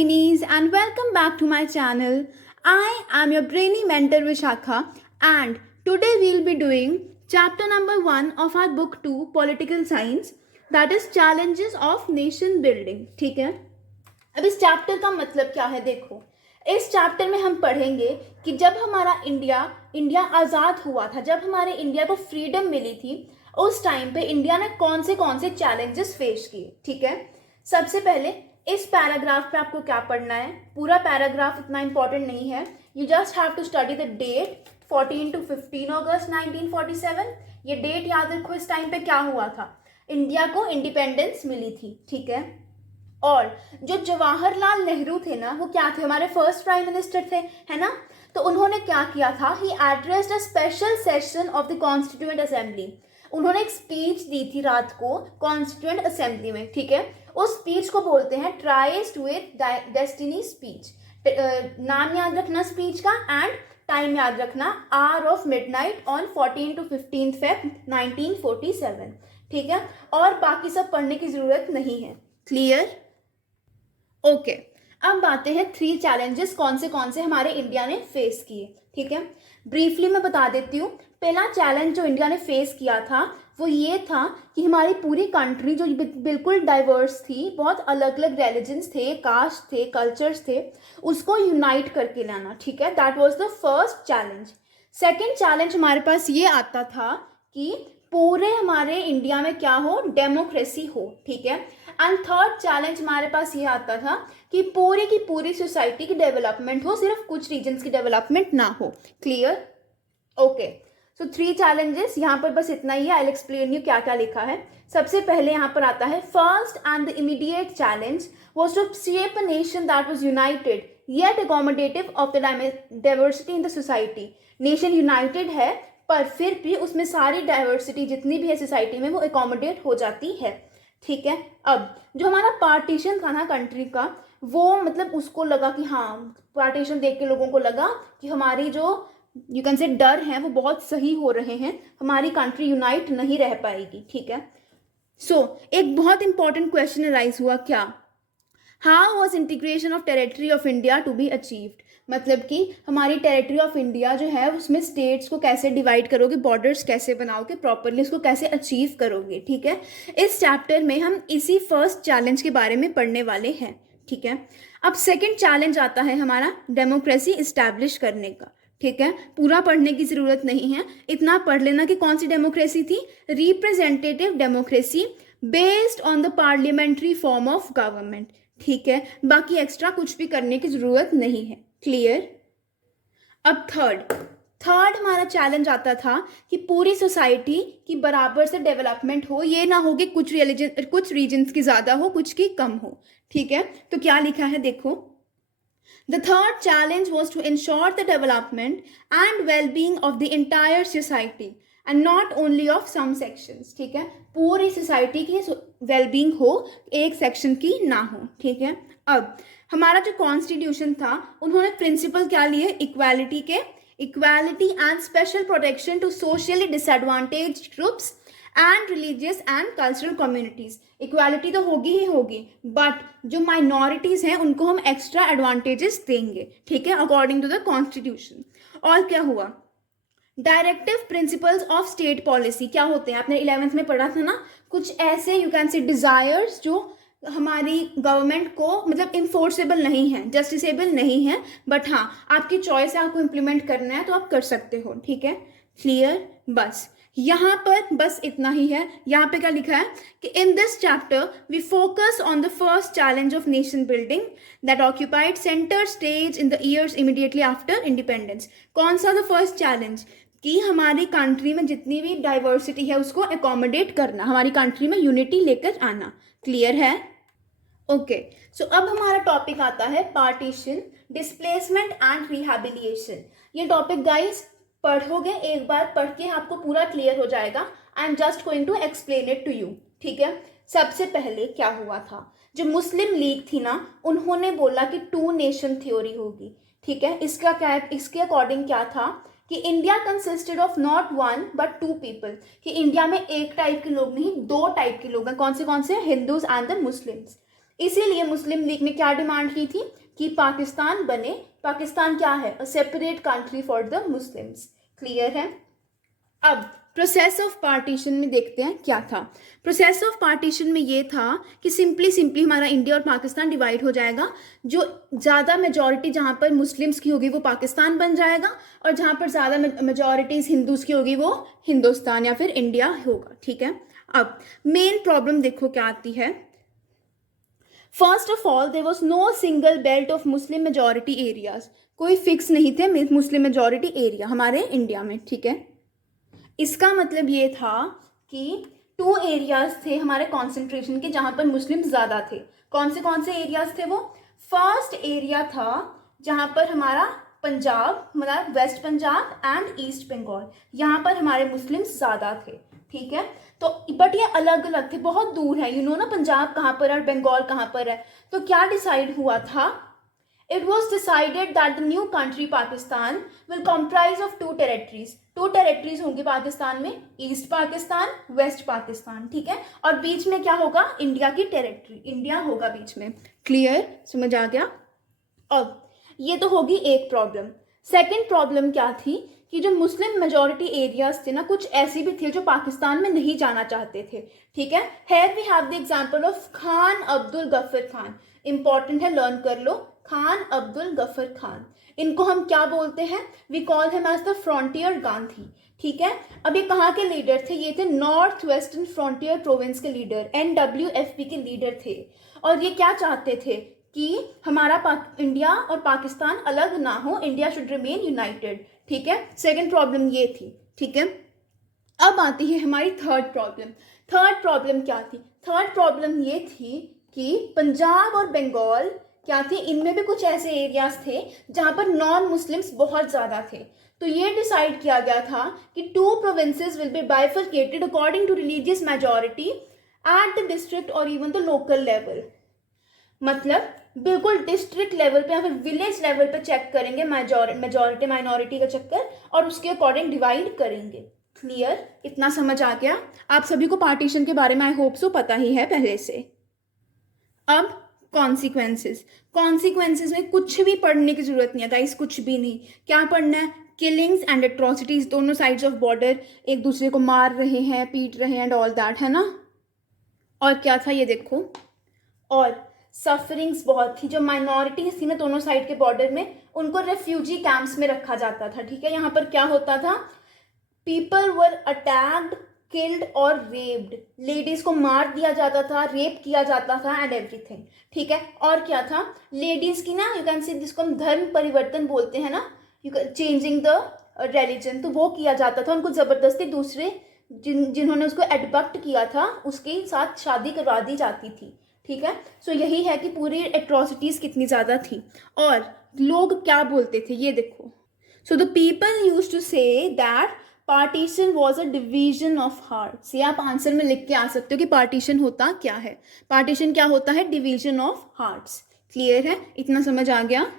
Brainies and welcome back to my channel. I am your brainy mentor Vishakha and today we'll be doing chapter number 1 of our book 2 Political Science, that is Challenges of Nation Building. ठीक है, अब इस chapter का मतलब क्या है देखो. इस चैप्टर में हम पढ़ेंगे कि जब हमारा इंडिया आज़ाद हुआ था, जब हमारे इंडिया को फ्रीडम मिली थी, उस टाइम पे इंडिया ने कौन से चैलेंजेस फेस किए. ठीक है, सबसे पहले इस पैराग्राफ पे आपको क्या पढ़ना है. पूरा पैराग्राफ इतना इंपॉर्टेंट नहीं है, you just have to study the date 14 to 15 August 1947. ये डेट याद रखो. इस टाइम पे क्या हुआ था, इंडिया को इंडिपेंडेंस मिली थी. ठीक है, और जो जवाहरलाल नेहरू थे ना, वो क्या थे, हमारे फर्स्ट प्राइम मिनिस्टर थे, है ना. तो उन्होंने क्या किया था, he addressed a special session of the constituent assembly. उन्होंने एक स्पीच दी थी रात को कॉन्स्टिट्यूएंट असेंबली में. ठीक है, उस स्पीच को बोलते हैं ट्राइस्ट विद डेस्टिनी स्पीच. नाम याद रखना स्पीच का एंड टाइम याद रखना, hour of midnight on 14 to 15 Feb 1947. ठीक है, और बाकी सब पढ़ने की जरूरत नहीं है. क्लियर? ओके, अब आते हैं 3 चैलेंजेस कौन से हमारे इंडिया ने फेस किए. ठीक है, ब्रीफली मैं बता देती हूँ. पहला चैलेंज जो इंडिया ने फेस किया था वो ये था कि हमारी पूरी कंट्री जो बिल्कुल डाइवर्स थी, बहुत अलग अलग रिलीजन्स थे, कास्ट थे, कल्चर्स थे, उसको यूनाइट करके लाना. ठीक है, that was the first challenge. Second challenge हमारे पास ये आता था कि पूरे हमारे इंडिया में क्या हो, डेमोक्रेसी हो. ठीक है, एंड थर्ड चैलेंज हमारे पास ये आता था कि पूरी की पूरी सोसाइटी की डेवलपमेंट हो, सिर्फ कुछ रीजन्स की डेवलपमेंट ना हो. क्लियर? ओके, सो 3 चैलेंजेस. यहाँ पर बस इतना ही है. आई विल एक्सप्लेन यू क्या क्या लिखा है. सबसे पहले यहाँ पर आता है, first and the immediate challenge was to shape a nation that was united yet accommodative of the diversity in the society. Nation united है पर फिर भी उसमें सारी डाइवर्सिटी जितनी भी है सोसाइटी में वो अकोमोडेट हो जाती है. ठीक है, अब जो हमारा पार्टीशन था ना कंट्री का, वो मतलब उसको लगा कि हाँ, पार्टीशन देख के लोगों को लगा कि हमारी जो यू कैन से डर हैं वो बहुत सही हो रहे हैं, हमारी कंट्री यूनाइट नहीं रह पाएगी. ठीक है, सो एक बहुत इंपॉर्टेंट क्वेश्चन अराइज हुआ, क्या, how was integration of territory of India to be achieved. मतलब कि हमारी टेरिटरी ऑफ इंडिया जो है उसमें स्टेट्स को कैसे डिवाइड करोगे, बॉर्डर्स कैसे बनाओगे प्रॉपरली, उसको कैसे अचीव करोगे. ठीक है, इस चैप्टर में हम इसी फर्स्ट चैलेंज के बारे में पढ़ने वाले हैं. ठीक है, अब सेकंड चैलेंज आता है हमारा डेमोक्रेसी इस्टेब्लिश करने का. ठीक है, पूरा पढ़ने की जरूरत नहीं है, इतना पढ़ लेना कि कौन सी डेमोक्रेसी थी, representative democracy based on the parliamentary form of government. ठीक है, बाकी एक्स्ट्रा कुछ भी करने की जरूरत नहीं है. क्लियर? अब थर्ड हमारा चैलेंज आता था कि पूरी सोसाइटी की बराबर से डेवलपमेंट हो, ये ना हो कि कुछ रीजन्स की ज़्यादा हो, कुछ की कम हो. ठीक है, तो क्या लिखा है देखो, the third challenge was to ensure the development and well-being of the entire society and not only of some sections. ठीक है, पूरी सोसाइटी की वेलबींग हो, एक सेक्शन की ना हो. ठीक है, अब हमारा जो कॉन्स्टिट्यूशन था, उन्होंने प्रिंसिपल क्या लिए, equality and special protection to socially disadvantage groups and religious and cultural communities. Equality तो होगी ही होगी, बट जो माइनॉरिटीज हैं उनको हम एक्स्ट्रा एडवांटेजेस देंगे. ठीक है, अकॉर्डिंग टू द कॉन्स्टिट्यूशन. और क्या हुआ, directive principles of state policy क्या होते हैं, आपने 11th में पढ़ा था ना, कुछ ऐसे यू कैन से डिजायर्स जो हमारी गवर्नमेंट को मतलब इन्फोर्सेबल नहीं है, जस्टिसेबल नहीं है, बट हाँ आपकी चॉइस है, आपको इम्प्लीमेंट करना है तो आप कर सकते हो. ठीक है, क्लियर? बस यहाँ पर बस इतना ही है. यहाँ पे क्या लिखा है कि in this chapter we focus on the first challenge of nation building that occupied centre stage in the years immediately after independence. कौन सा द फर्स्ट चैलेंज, कि हमारी कंट्री में जितनी भी डाइवर्सिटी है उसको अकोमोडेट करना, हमारी कंट्री में यूनिटी लेकर आना. क्लियर है? ओके, सो अब हमारा टॉपिक आता है पार्टीशन, डिस्प्लेसमेंट एंड रिहैबिलिटेशन. ये टॉपिक गाइस पढ़ोगे, एक बार पढ़ के आपको पूरा क्लियर हो जाएगा. I am just going to explain it to you. ठीक है, सबसे पहले क्या हुआ था, जो मुस्लिम लीग थी ना, उन्होंने बोला कि 2 नेशन थ्योरी होगी. ठीक है, इसका क्या है, इसके अकॉर्डिंग क्या था कि India consisted of not 1 but 2 people, कि इंडिया में एक टाइप के लोग नहीं, 2 टाइप के लोग हैं. कौन से, हिंदूज एंड द मुस्लिम्स. इसीलिए मुस्लिम लीग ने क्या डिमांड की थी कि पाकिस्तान बने। पाकिस्तान क्या है? A separate country for the Muslims. Clear है? अब प्रोसेस ऑफ पार्टीशन में देखते हैं क्या था। प्रोसेस ऑफ पार्टीशन में ये था कि सिंपली हमारा इंडिया और पाकिस्तान डिवाइड हो जाएगा। जो ज़्यादा मेजॉरिटी जहाँ पर मुस्लिम्स की होगी वो पाकिस्तान बन जाएगा, और जहाँ पर ज़्यादा मेजॉरिटीज हिंदूज की होगी वो हिंदुस्तान या फिर इंडिया होगा। ठीक है, अब मेन प्रॉब्लम देखो क्या आती है। First of all there was no single belt of Muslim majority areas. कोई फिक्स नहीं थे मुस्लिम मेजॉरिटी एरिया हमारे इंडिया में। ठीक है, इसका मतलब ये था कि 2 एरियाज थे हमारे कॉन्सेंट्रेशन के जहाँ पर मुस्लिम ज़्यादा थे। कौन से एरियाज थे वो? फर्स्ट एरिया था जहाँ पर हमारा पंजाब, मतलब West Punjab and East Bengal, यहाँ पर हमारे मुस्लिम ज़्यादा थे। ठीक है, तो बट ये अलग अलग थे, बहुत दूर है। यू नो ना पंजाब कहाँ पर है और बंगाल कहाँ पर है। तो क्या डिसाइड हुआ था? It was decided that the new country Pakistan will comprise of 2 territories. 2 territories होंगी पाकिस्तान में, ईस्ट पाकिस्तान, वेस्ट पाकिस्तान। ठीक है, और बीच में क्या होगा? इंडिया की टेरिटरी, इंडिया होगा बीच में। क्लियर? समझ आ गया? अब ये तो होगी एक प्रॉब्लम। सेकंड प्रॉब्लम क्या थी कि जो मुस्लिम मेजॉरिटी एरियाज थे ना, कुछ ऐसे भी थे जो पाकिस्तान में नहीं जाना चाहते थे। ठीक है, here we have the example of Khan Abdul Ghaffar Khan. Important है, लर्न कर लो। खान अब्दुल गफर खान, इनको हम क्या बोलते हैं? We call him as the Frontier Gandhi. ठीक है, अब ये कहाँ के लीडर थे? ये थे नॉर्थ वेस्टर्न फ्रंटियर प्रोविंस के लीडर, NWFP के लीडर थे। और ये क्या चाहते थे कि हमारा इंडिया और पाकिस्तान अलग ना हो, इंडिया शुड रिमेन यूनाइटेड। ठीक है, सेकेंड प्रॉब्लम ये थी। ठीक है, अब आती है हमारी थर्ड प्रॉब्लम। थर्ड प्रॉब्लम क्या थी? थर्ड प्रॉब्लम ये थी कि पंजाब और बंगाल क्या थे, इनमें भी कुछ ऐसे एरियाज थे जहाँ पर नॉन मुस्लिम्स बहुत ज़्यादा थे। तो ये डिसाइड किया गया था कि 2 provinces will be bifurcated according to religious majority at the district और इवन द लोकल लेवल। मतलब बिल्कुल डिस्ट्रिक्ट लेवल पे या फिर विलेज लेवल पे चेक करेंगे मेजॉरिटी माइनॉरिटी का चक्कर, और उसके अकॉर्डिंग डिवाइड करेंगे। क्लियर? इतना समझ आ गया? आप सभी को पार्टीशन के बारे में आई होप सो पता ही है पहले से। अब कॉन्सिक्वेंसेस में कुछ भी पढ़ने की जरूरत नहीं है गाइस, कुछ भी नहीं। क्या पढ़ना है? किलिंग्स एंड एट्रोसिटीज, दोनों साइड्स ऑफ बॉर्डर एक दूसरे को मार रहे हैं, पीट रहे हैं एंड ऑल दैट, है ना। और क्या था ये देखो, और सफरिंग्स बहुत थी। जो माइनॉरिटीज थी ना दोनों साइड के बॉर्डर में, उनको रेफ्यूजी कैंप्स में रखा जाता था। ठीक है, यहाँ पर क्या होता था? पीपल वर अटैक्ड, किल्ड और रेप्ड। लेडीज को मार दिया जाता था, रेप किया जाता था एंड एवरीथिंग। ठीक है, और क्या था? लेडीज की ना, यू कैन से, जिसको हम धर्म परिवर्तन बोलते हैं ना, चेंजिंग द रिलीजन, तो वो किया जाता था। उनको जबरदस्ती दूसरे जिन्होंने उसको एडबक्ट किया था उसके साथ शादी करवा दी जाती थी। ठीक है, सो यही है कि पूरी एट्रोसिटीज कितनी ज़्यादा थी। और लोग क्या बोलते थे ये देखो। So the people used to say that partition was a division of hearts. ये आप आंसर में लिख के आ सकते हो कि पार्टीशन होता क्या है। पार्टीशन क्या होता है? Division of hearts. क्लियर है? इतना समझ आ गया?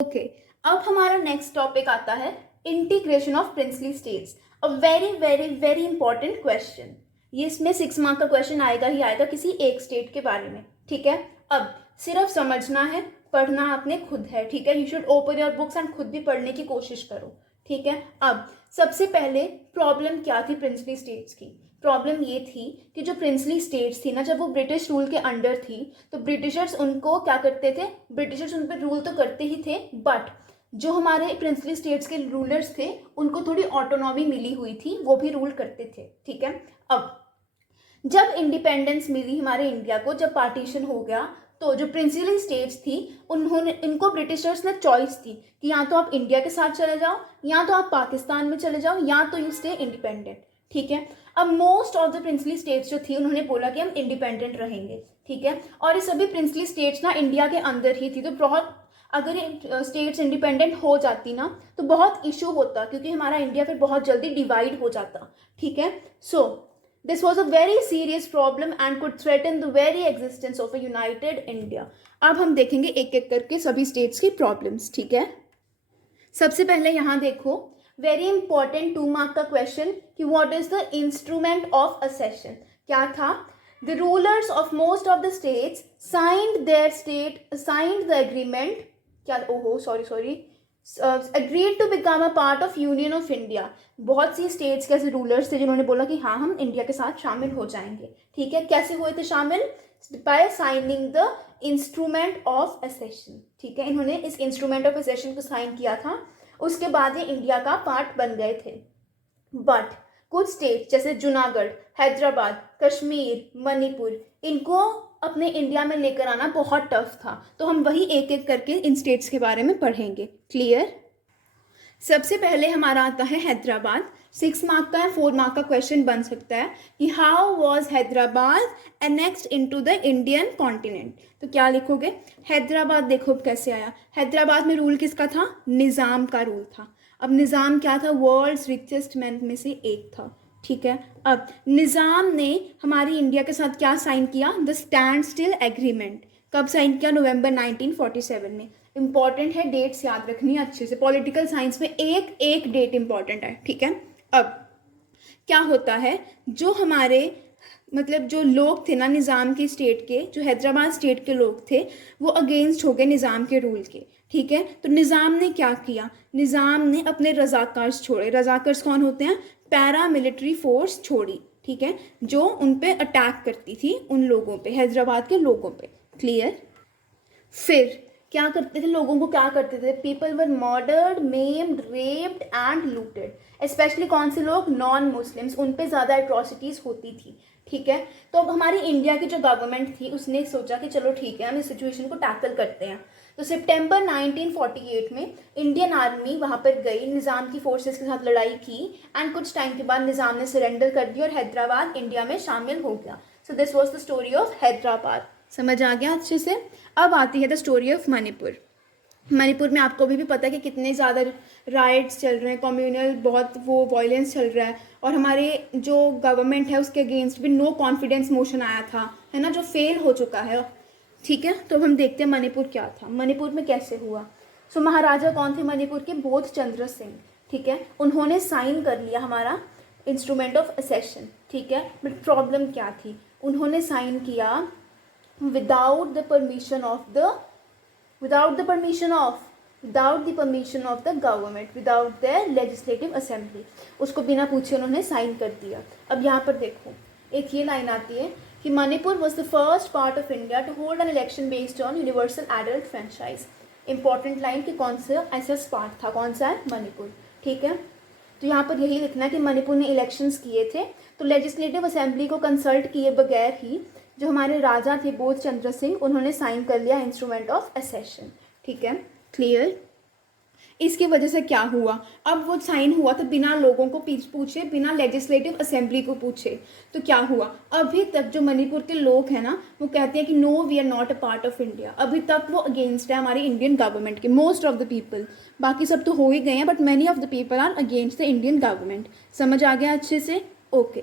ओके, अब हमारा नेक्स्ट टॉपिक आता है integration of princely states. A very very very important question. ये इसमें 6 मार्क का क्वेश्चन आएगा ही आएगा किसी एक स्टेट के बारे में। ठीक है, अब सिर्फ समझना है, पढ़ना आपने खुद है। ठीक है, you should open your books and खुद भी पढ़ने की कोशिश करो। ठीक है, अब सबसे पहले प्रॉब्लम क्या थी प्रिंसली स्टेट्स की? प्रॉब्लम ये थी कि जो प्रिंसली स्टेट्स थी ना, जब वो ब्रिटिश रूल के अंडर थी तो ब्रिटिशर्स उनको क्या करते थे? ब्रिटिशर्स उन पर रूल तो करते ही थे, बट जो हमारे प्रिंसली स्टेट्स के रूलर्स थे उनको थोड़ी ऑटोनॉमी मिली हुई थी, वो भी रूल करते थे। ठीक है, अब जब इंडिपेंडेंस मिली हमारे इंडिया को, जब पार्टीशन हो गया, तो जो प्रिंसली स्टेट्स थी इनको ब्रिटिशर्स ने चॉइस दी कि या तो आप इंडिया के साथ चले जाओ, या तो आप पाकिस्तान में चले जाओ, या तो यू स्टे इंडिपेंडेंट। ठीक है, अब most of the princely states जो थी उन्होंने बोला कि हम इंडिपेंडेंट रहेंगे। ठीक है, और ये सभी प्रिंसली स्टेट्स ना इंडिया के अंदर ही थी। तो बहुत, अगर ये स्टेट्स इंडिपेंडेंट हो जाती ना तो बहुत इशू होता, क्योंकि हमारा इंडिया फिर बहुत जल्दी डिवाइड हो जाता। ठीक है, सो this was a very serious problem and could threaten the very existence of a united India. अब हम देखेंगे एक एक करके सभी स्टेट्स की प्रॉब्लम्स। ठीक है, सबसे पहले यहाँ देखो, वेरी इंपॉर्टेंट 2 मार्क का क्वेश्चन कि what is the instrument of accession. क्या था? The rulers of most of the states signed the agreement, क्या, ओहो sorry, agreed to become a part of Union of India. बहुत सी स्टेट्स के ऐसे rulers थे जिन्होंने बोला कि हाँ हम इंडिया के साथ शामिल हो जाएंगे. ठीक है, कैसे हुए थे शामिल? By signing the instrument of accession. ठीक है, इन्होंने इस इंस्ट्रूमेंट ऑफ एसेशन को साइन किया था, उसके बाद ये इंडिया का पार्ट बन गए थे. बट कुछ स्टेट जैसे जूनागढ़, हैदराबाद, कश्मीर, मणिपुर, इनको अपने इंडिया में लेकर आना बहुत टफ था. तो हम वही एक एक करके इन स्टेट्स के बारे में पढ़ेंगे. क्लियर? सबसे पहले हमारा आता है हैदराबाद. 6 मार्क का है, 4 मार्क का क्वेश्चन बन सकता है कि how was Hyderabad annexed into the Indian continent. तो क्या लिखोगे? हैदराबाद देखो कैसे आया. हैदराबाद में रूल किसका था? निज़ाम का रूल था. अब निज़ाम क्या था? वर्ल्ड्स रिचेस्ट मैन में से एक था. ठीक है, अब निज़ाम ने हमारी इंडिया के साथ क्या साइन किया? The stand still agreement. कब साइन किया? नवंबर 1947 में. इंपॉर्टेंट है, डेट्स याद रखनी है अच्छे से. पॉलिटिकल साइंस में एक एक डेट इंपॉर्टेंट है. ठीक है, अब क्या होता है, जो हमारे मतलब जो लोग थे ना निज़ाम की स्टेट के, जो हैदराबाद स्टेट के लोग थे, वो अगेंस्ट हो गए निज़ाम के रूल के. ठीक है, तो निज़ाम ने क्या किया? निज़ाम ने अपने रज़ाकर्स छोड़े. रज़ाकर्स कौन होते हैं? पैरा मिलिट्री फोर्स छोड़ी. ठीक है, जो उन पे अटैक करती थी, उन लोगों पे, हैदराबाद के लोगों पे. क्लियर? फिर क्या करते थे? लोगों को क्या करते थे? People were murdered, maimed, raped and looted. Specially कौन से लोग? Non Muslims. उन पे ज़्यादा एट्रॉसिटीज़ होती थी. ठीक है, तो अब हमारी इंडिया की जो गवर्नमेंट थी उसने सोचा कि चलो ठीक है, हम इस सिचुएशन को टैकल करते हैं. तो सितंबर 1948 में इंडियन आर्मी वहाँ पर गई, निज़ाम की फोर्सेस के साथ लड़ाई की, एंड कुछ टाइम के बाद निज़ाम ने सरेंडर कर दिया और हैदराबाद इंडिया में शामिल हो गया. So this was the story of Hyderabad. समझ आ गया अच्छे से? अब आती है the story of Manipur. Manipur में आपको भी पता है कि कितने ज़्यादा राइट्स चल रहे हैं, कम्युनल बहुत वो वायलेंस चल रहा है, और हमारे जो गवर्नमेंट है उसके अगेंस्ट भी नो कॉन्फिडेंस मोशन आया था, है ना, जो फेल हो चुका है. ठीक है, तो हम देखते हैं मणिपुर क्या था, मणिपुर में कैसे हुआ. सो महाराजा कौन थे मणिपुर के? बोधचंद्र सिंह. ठीक है, उन्होंने साइन कर लिया हमारा इंस्ट्रूमेंट ऑफ असेशन. ठीक है, बट प्रॉब्लम क्या थी? उन्होंने साइन किया without the permission of the government, without their legislative assembly. उसको बिना पूछे उन्होंने साइन कर दिया. अब यहाँ पर देखो, एक ये लाइन आती है कि Manipur was the first part of India to hold an election based on universal adult franchise. Important line कि कौन सा ऐसा पार्ट था, कौन सा है? मणिपुर. ठीक है, तो यहाँ पर यही लिखना है कि मणिपुर ने इलेक्शंस किए थे, तो लेजिस्लेटिव असेंबली को कंसल्ट किए बगैर ही जो हमारे राजा थे बोधचंद्र सिंह, उन्होंने साइन कर लिया इंस्ट्रूमेंट ऑफ असेशन. ठीक है, क्लियर? इसकी वजह से क्या हुआ? अब वो साइन हुआ तो बिना लोगों को पूछे, बिना लेजिस्लेटिव असेंबली को पूछे, तो क्या हुआ? अभी तक जो मणिपुर के लोग हैं ना, वो कहते हैं कि no we are not a part of India. अभी तक वो अगेंस्ट है हमारी इंडियन गवर्नमेंट के. मोस्ट ऑफ द पीपल, बाकी सब तो हो ही गए हैं, but many of the people are against the Indian government. समझ आ गया अच्छे से? ओके.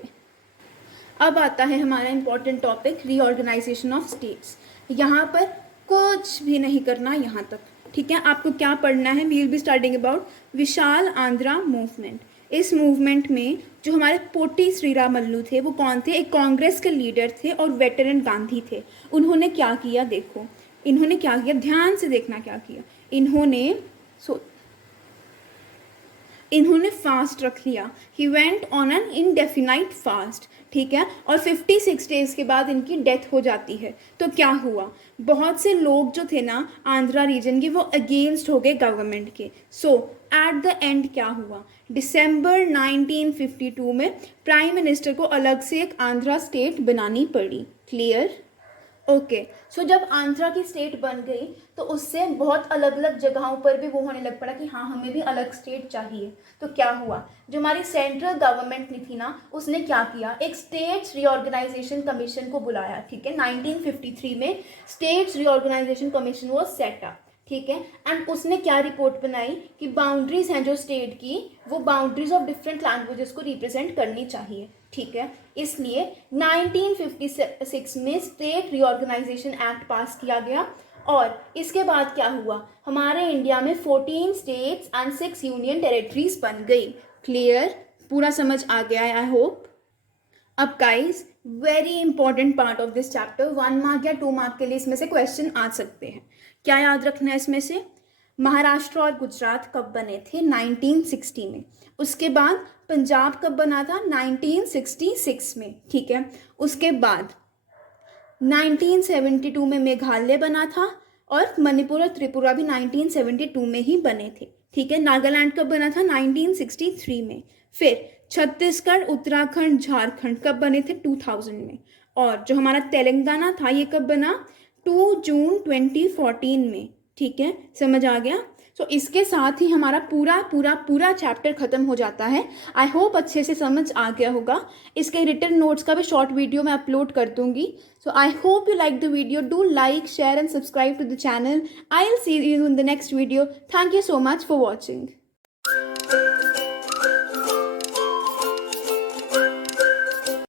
अब आता है हमारा important topic, reorganisation of states. यहाँ पर कुछ भी नहीं करना यहाँ तक. ठीक है, आपको क्या पढ़ना है? We will be starting about Vishal Andhra movement. इस मूवमेंट में जो हमारे पोटी श्रीरामल्लू थे, वो कौन थे? एक कांग्रेस के लीडर थे और वेटरन गांधी थे. उन्होंने क्या किया? देखो इन्होंने क्या किया, ध्यान से देखना क्या किया. इन्होंने फास्ट रख लिया. He went on an indefinite fast. ठीक है, और 56 डेज के बाद इनकी डेथ हो जाती है. तो क्या हुआ? बहुत से लोग जो थे ना आंध्रा रीजन के, वो अगेंस्ट हो गए गवर्नमेंट के. सो एट द एंड क्या हुआ? दिसंबर 1952 में प्राइम मिनिस्टर को अलग से एक आंध्रा स्टेट बनानी पड़ी. क्लियर? ओके. सो जब आंध्रा की स्टेट बन गई तो उससे बहुत अलग अलग जगहों पर भी वो होने लग पड़ा कि हाँ हमें भी अलग स्टेट चाहिए. तो क्या हुआ? जो हमारी सेंट्रल गवर्नमेंट थी ना, उसने क्या किया? एक स्टेट्स रीऑर्गेनाइजेशन कमीशन को बुलाया. ठीक है, 1953 में स्टेट्स रीऑर्गेनाइजेशन कमीशन वो सेट अप. ठीक है, एंड उसने क्या रिपोर्ट बनाई कि बाउंड्रीज हैं जो स्टेट की, वो बाउंड्रीज ऑफ डिफरेंट लैंग्वेजेस को रिप्रेजेंट करनी चाहिए. ठीक है, इसलिए 1956 में स्टेट रीऑर्गेनाइजेशन एक्ट पास किया गया. और इसके बाद क्या हुआ? हमारे इंडिया में 14 स्टेट्स एंड 6 यूनियन टेरिटरीज बन गई. क्लियर? पूरा समझ आ गया है आई होप. अब guys very important part of this chapter, 1 mark या 2 मार्क के लिए इसमें से क्वेश्चन आ सकते हैं। क्या याद रखना है इसमें से? महाराष्ट्र और गुजरात कब बने थे? 1960 में। उसके बाद पंजाब कब बना था? 1966 में, ठीक है। उसके बाद 1972 में मेघालय बना था, और मणिपुर और त्रिपुरा भी 1972 में ही बने थे, ठीक है। नागालैंड कब बना था? 1963 में। फिर छत्तीसगढ़, उत्तराखंड, झारखंड कब बने थे? 2000 में। और जो हमारा तेलंगाना था ये कब बना? 2 जून 2014 में, ठीक है। समझ आ गया? सो इसके साथ ही हमारा पूरा पूरा पूरा चैप्टर खत्म हो जाता है। आई होप अच्छे से समझ आ गया होगा। इसके रिटन नोट्स का भी शॉर्ट वीडियो मैं अपलोड कर दूंगी। So I hope you like the video. Do like, share and subscribe to the channel. I will see you in the next video. Thank you so much for watching.